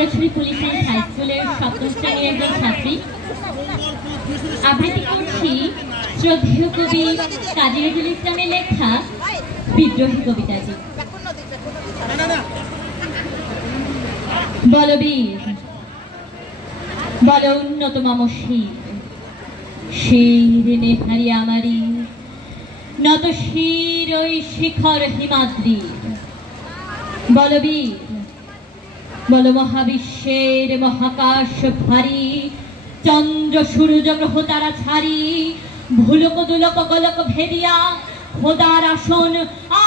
পুলিশের হাই স্কুলের সপ্তম শ্রেণীর একজন ছাত্রী। আবৃত্তি করছি শ্রদ্ধেয় কবি কাজী নজরুল ইসলামের লেখা বিদ্রোহী কবিতাটি। বলবীর বল উন্নত মম শির, শির নেহারি আমারি নত শির ওই শিখর হিমাদ্রির। বলবীর বল মহাবিশ্বের মহাকাশ ভারী, চন্দ্র সূর্য গ্রহ তারা ছাড়ি, ভুলক দুলক গলক ভেদিয়া খোদার আসন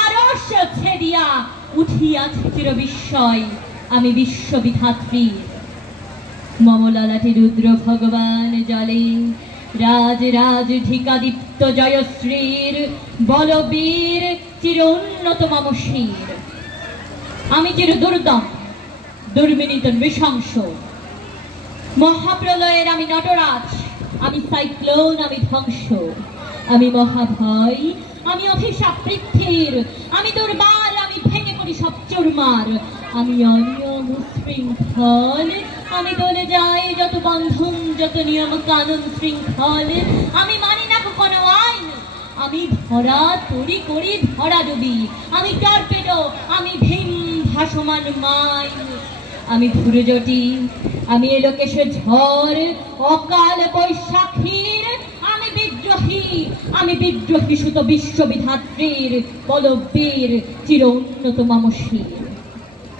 আরশ ছেদিয়া উঠিয়াছে চির বিস্ময় আমি বিশ্ববিধাত্রীর। মম ললাটে রুদ্র ভগবান জলে রাজ রাজ ধিকাদীপ্ত জয়শ্রীর। বলবীর চির উন্নত মম শির, আমি চির দুর্দম দুর্বিনীত নৃশংস। মহাপ্রলয়ের আমি নটরাজ, আমি সাইক্লোন, আমি ধ্বংস, আমি মহাভয়, আমি অভিশাপ পৃথ্বীর, আমি দুর্বার, আমি ভেঙে পড়ি সব চুরমার, আমি অনিয়ম শৃঙ্খল, আমি দলে যাই যত বন্ধন যত নিয়ম কানুন শৃঙ্খল, আমি মানি না কোনো আইন, আমি ধরা তরি করি ধরা ডুবি, আমি টর্পেডো, আমি ভীম ভাসমান মাইন, আমি ধুরজটি, আমি এলোকেশ ঝড় অকাল বৈশাখীর, আমি বিদ্রোহী, আমি বিদ্রোহী সুত বিশ্ববিধাত্রীর। বলবীর চির উন্নত মম শির,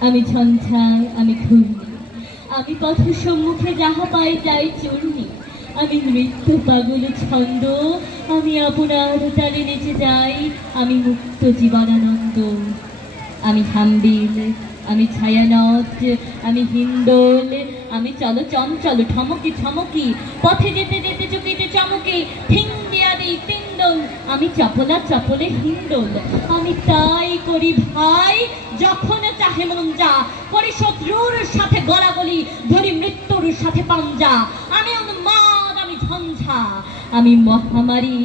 আমি ঝঞ্ঝা, আমি ঘূর্ণি, আমি পথ সম্মুখে যাহা পাই তাই চূর্ণি, আমি নৃত্য পাগল ছন্দ, আমি আপনার তালে নেচে যাই, আমি মুক্ত জীবনানন্দ। আমি হাম্বিল, আমি ছায়ানট, আমি হিন্দোল, আমি চলো চঞ্চল ঠমকি ঠমকি, পথে যেতে যেতে চকিতে চমকি, ঠিঙ্গিয়া দিই পিন্দোল, আমি চপলা চপলে হিন্দোল, আমি তাই করি ভাই যখন চাহে মন যা, করি শত্রুর সাথে গলাগলি, ধরি মৃত্যুর সাথে পাঞ্জা, আমি উন্মাদ, আমি ঝঞ্ঝা, আমি মহামারী,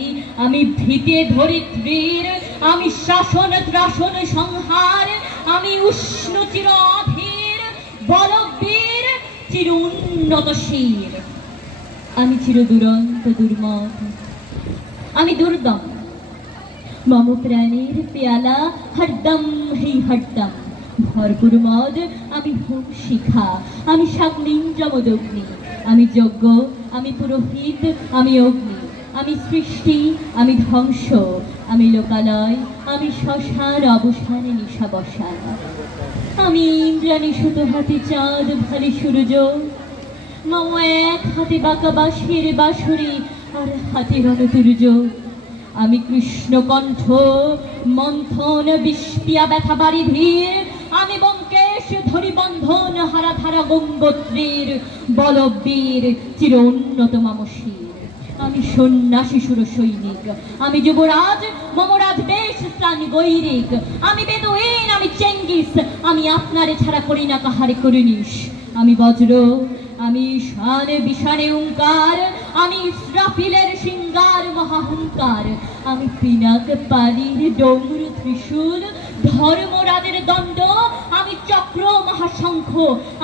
আমি ভীতে ধরিত্রীর, আমি শাসন ত্রাসন সংহার, আমি উষ্ণ চির অধীর। বলবীর চির উন্নত শির, আমি চির দুরন্ত দুর্মদ, আমি দুর্দম, মম প্রাণের পেয়ালা হরদম হি হরদম, ভরপুর মদ, আমি হোম শিখা, আমি সাগ্নিঞ্জমদগ্নি, আমি যজ্ঞ, আমি পুরোহিত, আমি অগ্নি, আমি সৃষ্টি, আমি ধ্বংস, আমি লোকালয়, আমি শ্মশান অবসানে নিশা বসান, আমি ইন্দ্রাণী সুত হাতে চাঁদ ভালে সূর্য, মম এক হাতে বাঁকা বাঁশের বাঁশরি আর হাতে রণতুর্য, আমি কৃষ্ণকণ্ঠ মন্থন বিস্পিয়া ব্যথা বাড়ি ধীর, আমি বঙ্কেশ ধরি বন্ধন হারা ধারা গঙ্গোত্রীর। বলবীর চির উন্নত মম শির, আমি সন্ন্যাসী সুর সৈনিক, আমি যুবরাজ মমরাজ বেশ স্থান গৈরিক, আমি বেদুইন, আমি চেঙ্গিস, আমি আপনারে ছাড়া করি না কাহারে করিনিস, আমি বজ্র, আমি শানে বিষানে ওঙ্কার, আমি ইসরাফিলের সিঙ্গার মহাহংকার, আমি পিনাক পানির ডমরু ত্রিশূল ধর্মরাজের দণ্ড, আমি চক্র মহাশঙ্খ,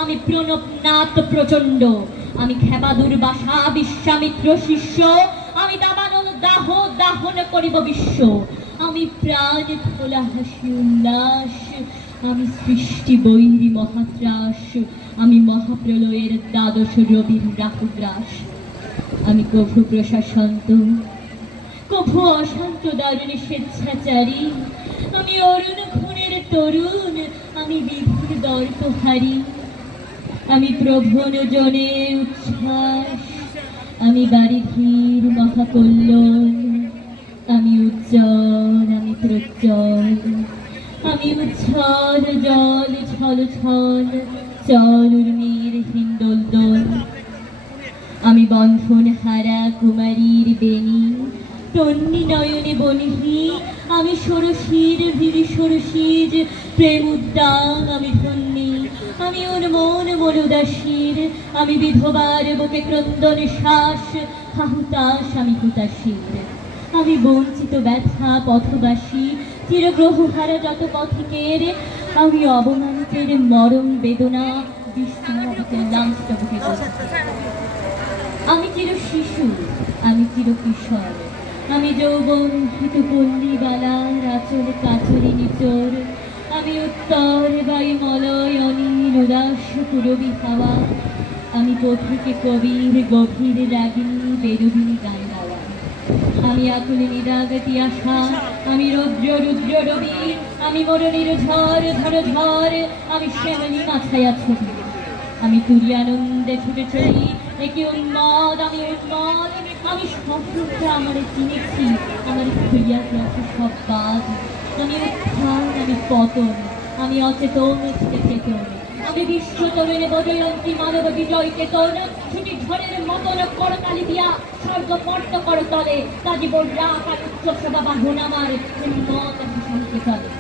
আমি প্রণবনাথ প্রচণ্ড, আমি খেবা দুর্বাসা বিশ্বামিত্র শিষ্য, আমি দাবানল দাহ দাহন করিব বিশ্ব, আমি প্রাণ খোলা হাসি উল্লাস, আমি সৃষ্টি বৈরী মহাত্রাস, আমি মহাপ্রলয়ের দ্বাদশ রবির রাহুগ্রাস, আমি কভু প্রশাসন্ত, কভু অশান্ত দারুণী স্বেচ্ছাচারী, আমি অরুণ খুনের তরুণ, আমি বিধুর দর্পহারী, আমি প্রভন জনের উচ্ছ্বাস, আমি বারিধির মহাকল্যাণ, আমি উজ্জ্বল, আমি প্রজ্জ্বল, আমি উচ্ছল জল ছল ছল চল উর্মির হিন্দোল দোল, আমি বন্ধন হারা কুমারীর বেণী তন্নি নয়নে বনহি, আমি ষোড়শীর ভিড়ি ষোড়শীর প্রেম উদ্যান, আমি ধন্যী, আমি উন্মন মনুদাসীর, আমি বিধবার বুকে ক্রন্দন শ্বাস হাহুতাস, আমি হুতাশীর, আমি বঞ্চিত ব্যথা পথবাসী চিরগ্রহ হারা যত পথিকের, আমি অবমানিতের মরম বেদনা বিস্তারিত লাঞ্চটা বুকে আমি চির শিশু, আমি চির কিশোর, আমি যৌবন হিত পল্লীবালার আচল কাচরি নিচর, আমি উত্তর বায়ুমলয় অনিল উদাস পুরবী হাওয়া, আমি পথিকে কবির গভীর রাগিনী বেরুবিনী গান গাওয়া, আমি আকুলি নিদাগতি আশা, আমি রৌদ্র রুদ্র রবি, আমি মরণীর ঝড় ঝড় ঝড়, আমি শ্যামলী মাথায় ছবি, আমি তুরি আনন্দে ছুটে চলি একে উন্মাদ, আমি উন্মাদ, আমি সবটা আমার চিনেছি, আমার খুলিয়া গেছে সব বাদ, আমি উত্থান, আমি পতন, আমি অচেতন থেকে চেতন, আমি বিশ্ব তরুণে বদয়ন্তী মানব বিজয় চেতন, ছুটি ঝড়ের মতন করতালি দিয়া স্বর্গ পর্ত কর তলে, কাজী বড়রা আর উচ্চসভা বাহন আমার উন্মত শান্তি চলে।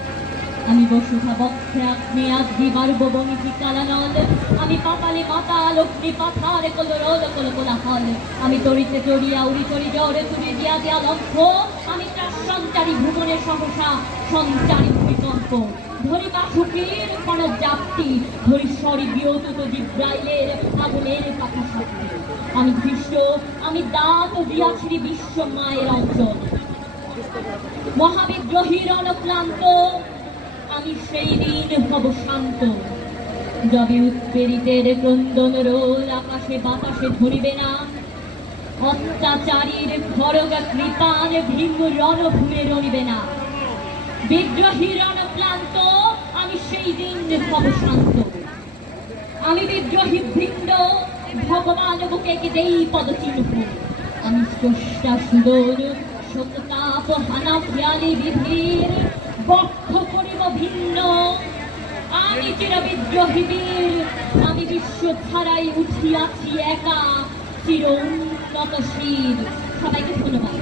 আমি বসুধা বক্ষে আগ্নে আগ্নি বারব বনিধি কালানল, আমি পাতালে পাতাল অগ্নি পাথার কলরল কলকোলাহল, আমি তরিতে তরিয়া উড়ি তরি জরে তুড়ি দিয়া দিয়া লক্ষ, আমি তার সঞ্চারী ভুবনে সহসা সঞ্চারী ভূমিকম্প, ধরি বাসুকীর কনক জাপ্তি, ধরি স্বর্গীয় তুত জিব্রাইলের আগুনের পাখা শক্তি, আমি দৃশ্য, আমি দাঁত দিয়াছি বিশ্ব মায়ের অঞ্চল, মহাবিদ্রোহীর অনক্লান্ত, আমি সেই দিন হব শান্ত, যবে উৎপীড়িতের ক্রন্দন রোল আকাশে বাতাসে ধরিবে না, অত্যাচারীর খড়গ কৃপান ভীম রণভূমে রণিবে না, বিদ্রোহীর অনক্লান্ত, আমি সেই দিন হব শান্ত, আমি বিদ্রোহী বৃন্দ ভগবান বুকে দেই পদচিহ্ন, আমি স্রষ্টা সুদর সত্তাপ হানা খেয়ালি বিধির বক্ষ করিব ভিন্ন, আমি চির বিদ্রোহী বীর, আমি বিশ্ব ছাড়াই উঠিয়াছি একা চির উন্নত শির। সবাইকে ধন্যবাদ।